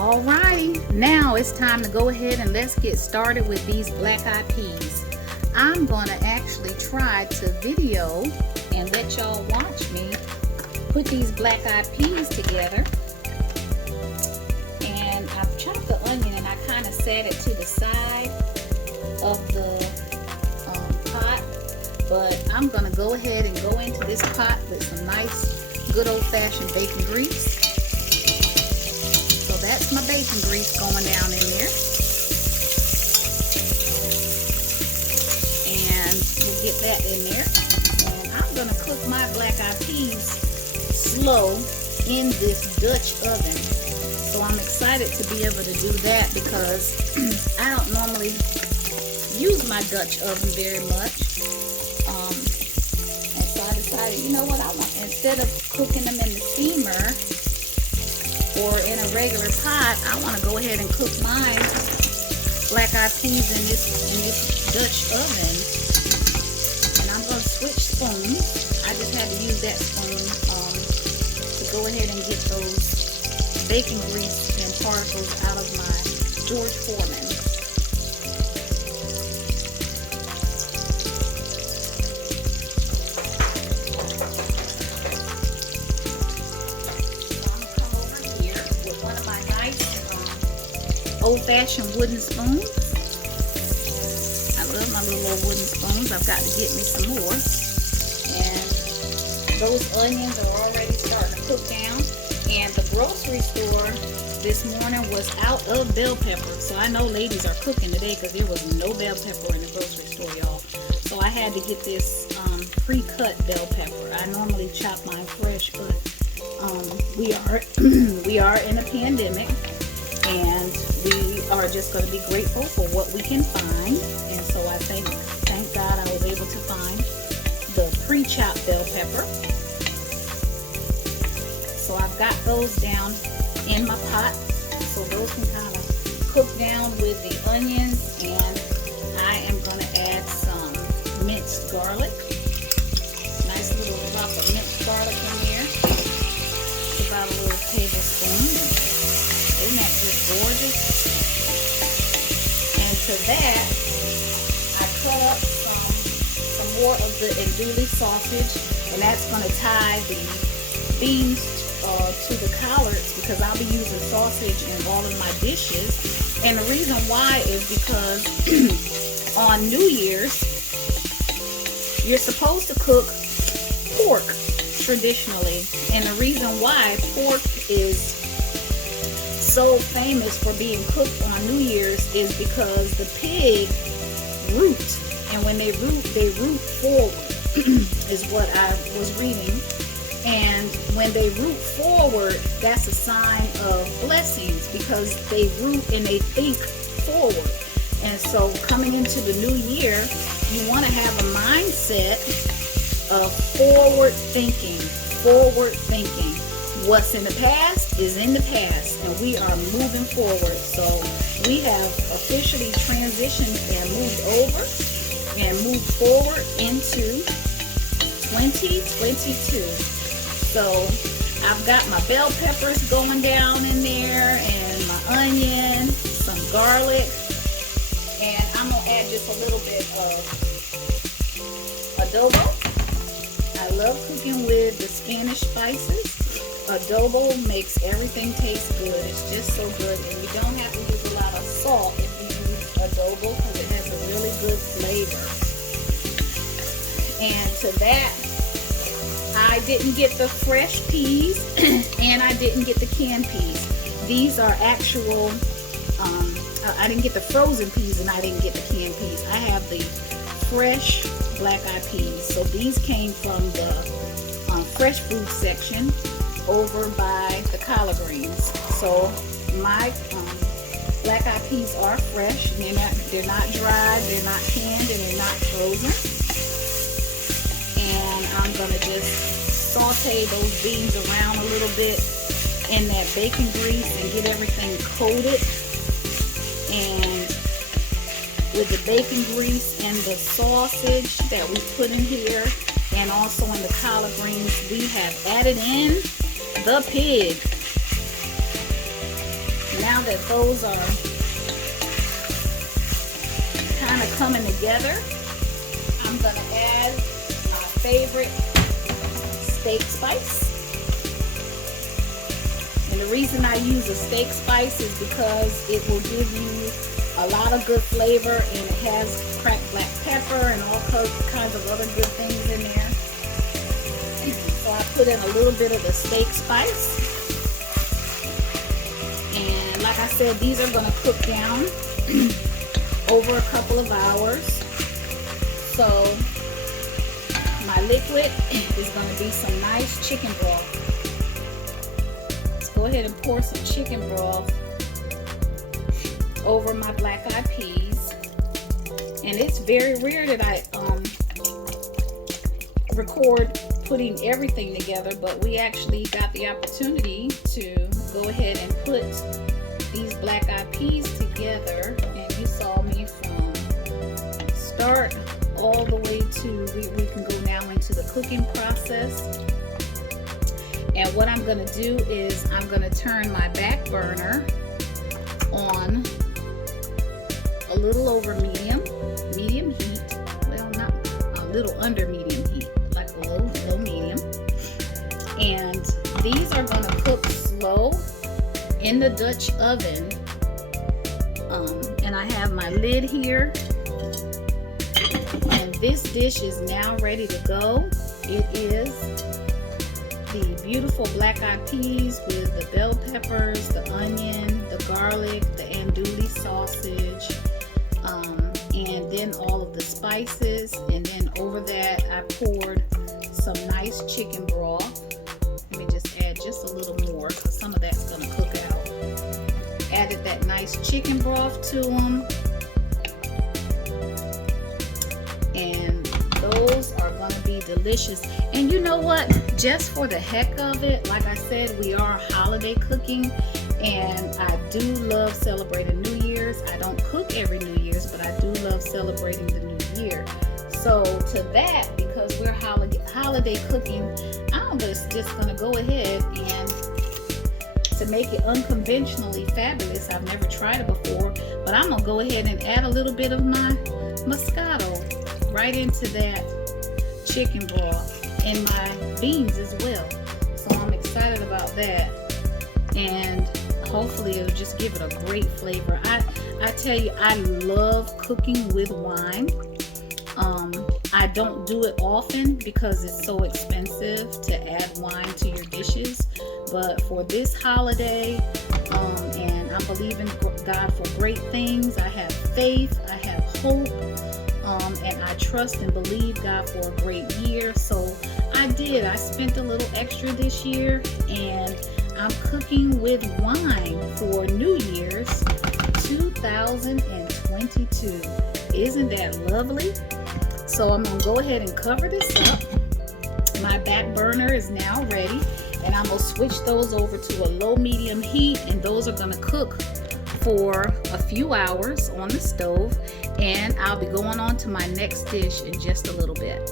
Alrighty, now it's time to go ahead and let's get started with these black-eyed peas. I'm gonna actually try to video and let y'all watch me put these black-eyed peas together. And I've chopped the onion and I kind of set it to the side of the pot, but I'm gonna go ahead and go into this pot with some nice good old-fashioned bacon grease. That's my bacon grease going down in there. And we'll get that in there. And I'm going to cook my black-eyed peas slow in this Dutch oven. So I'm excited to be able to do that because I don't normally use my Dutch oven very much. And so I decided, you know what, instead of cooking them in the steamer or in a regular pot, I want to go ahead and cook my black-eyed peas in this Dutch oven. And I'm going to switch spoons. I just had to use that spoon to go ahead and get those bacon grease and particles out of my George Foreman. Old-fashioned wooden spoons. I love my little old wooden spoons. I've got to get me some more. And those onions are already starting to cook down. And the grocery store this morning was out of bell pepper. So I know ladies are cooking today because there was no bell pepper in the grocery store, y'all. So I had to get this pre-cut bell pepper. I normally chop mine fresh, but we are in a pandemic. And we are just going to be grateful for what we can find. And so I thank God I was able to find the pre-chopped bell pepper. So I've got those down in my pot. So those can kind of cook down with the onions. And I am going to add some minced garlic. Nice little drop of minced garlic in there. About a little tablespoon. Isn't that just gorgeous? And to that, I cut up some more of the andouille sausage, and that's going to tie the beans to the collards because I'll be using sausage in all of my dishes. And the reason why is because on New Year's, you're supposed to cook pork traditionally. And the reason why pork is so famous for being cooked on New Year's is because the pig root, and when they root forward is what I was reading. And when they root forward, that's a sign of blessings because they root and they think forward. And so coming into the new year, you want to have a mindset of forward thinking. What's in the past is in the past, and we are moving forward. So we have officially transitioned and moved forward into 2022. So I've got my bell peppers going down in there, and my onion, some garlic, and I'm gonna add just a little bit of adobo. I love cooking with the Spanish spices. Adobo makes everything taste good. It's just so good. And you don't have to use a lot of salt if you use adobo because it has a really good flavor. And to that, I didn't get the fresh peas and I didn't get the canned peas. These are actual, I didn't get the frozen peas and I didn't get the canned peas. I have the fresh black-eyed peas. So these came from the fresh food section over by the collard greens. So my black-eyed peas are fresh. They're not dried, they're not canned, and they're not frozen. And I'm gonna just saute those beans around a little bit in that bacon grease and get everything coated. And with the bacon grease and the sausage that we put in here, and also in the collard greens, we have added in the pig. now that those are kind of coming together, I'm gonna add my favorite steak spice. And the reason I use a steak spice is because it will give you a lot of good flavor, and it has cracked black pepper and all kinds of other good things in there. So I put in a little bit of the steak spice. And like I said, these are gonna cook down over a couple of hours. So my liquid is gonna be some nice chicken broth. Let's go ahead and pour some chicken broth over my black-eyed peas. And it's very rare that I record putting everything together, but we actually got the opportunity to go ahead and put these black-eyed peas together, and you saw me from start all the way to we can go now into the cooking process. And what I'm going to do is I'm going to turn my back burner on a little over medium heat. Well, not a little under medium heat, like a low medium. And these are going to cook slow in the Dutch oven. And I have my lid here. And this dish is now ready to go. It is the beautiful black-eyed peas with the bell peppers, the onion, the garlic, the andouille sausage, and then all of the spices. And then over that I poured some nice chicken broth. Let me just add just a little more because some of that's going to cook out. Added that nice chicken broth to them. And those are going to be delicious. And you know what? Just for the heck of it, like I said, we are holiday cooking, and I do love celebrating New Year's. I don't cook every New Year's, but I do love celebrating the New Year. So to that, because we're holiday cooking, I'm just going to go ahead and to make it unconventionally fabulous. I've never tried it before, but I'm going to go ahead and add a little bit of my Moscato right into that chicken broth and my beans as well. So I'm excited about that, and hopefully it'll just give it a great flavor. I tell you, I love cooking with wine. I don't do it often because it's so expensive to add wine to your dishes, but for this holiday, and I'm believing God for great things. I have faith, I have hope, and I trust and believe God for a great year. So I spent a little extra this year, and I'm cooking with wine for New Year's 2022. Isn't that lovely? So I'm gonna go ahead and cover this up. My back burner is now ready, and I'm gonna switch those over to a low medium heat, and those are gonna cook for a few hours on the stove, and I'll be going on to my next dish in just a little bit.